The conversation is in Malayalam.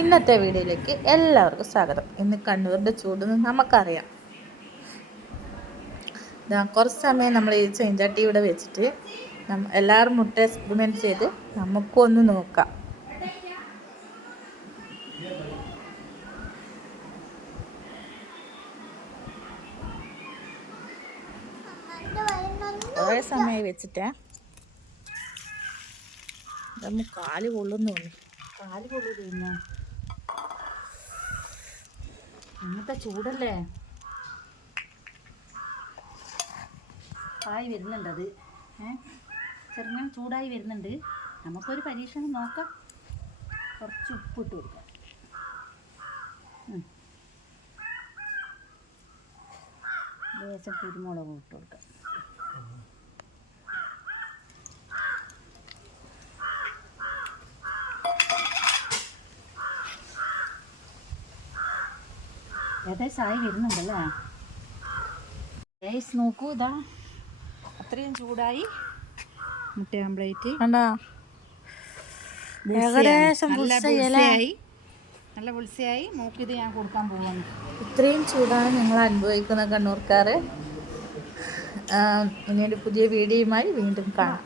ഇന്നത്തെ വീഡിയോയിലേക്ക് എല്ലാവർക്കും സ്വാഗതം. ഇന്ന് കണ്ണൂരിന്റെ ചൂടെന്ന് നമുക്കറിയാം. കുറച്ച് സമയം നമ്മൾ ഈ ചേഞ്ചാട്ടി ഇവിടെ വെച്ചിട്ട് എല്ലാവരും മുട്ട എക്സ്പെരിമെന്റ് ചെയ്ത് നമുക്കും ഒന്ന് നോക്കാം സമയമായി വെച്ചിട്ടേ. നമുക്ക് കാൽ കൊള്ളുന്നു തോന്നി. കാൽ കൊള്ളു പിന്നെ. ഇന്നത്തെ ചൂടല്ലേ? ആയി വരുന്നുണ്ട് അത്. ഏ? ചെറുങ്ങനെ ചൂടായി വരുന്നുണ്ട്. നമുക്കൊരു പരീക്ഷണം നോക്കാം. കുറച്ച് ഉപ്പ് ഇട്ട് കൊടുക്കാം. ലേശം കുരുമുളകും ഇട്ട് കൊടുക്കാം. വരുന്നുണ്ടല്ലേ? നോക്കൂ ഇതാ. അത്രയും ചൂടായി. മുട്ട ആംപ്ലേറ്റ് കണ്ടാ? ഏകദേശം നല്ല? ബുൾസയായി. മൂക്കിത് ഞാൻ കൊടുക്കാൻ പോവാണ്. ഇത്രയും ചൂടാണ് ഞങ്ങൾ അനുഭവിക്കുന്ന കണ്ണൂർക്കാർ. ഇനി ഒരു പുതിയ വീഡിയോയുമായി വീണ്ടും കാണാം.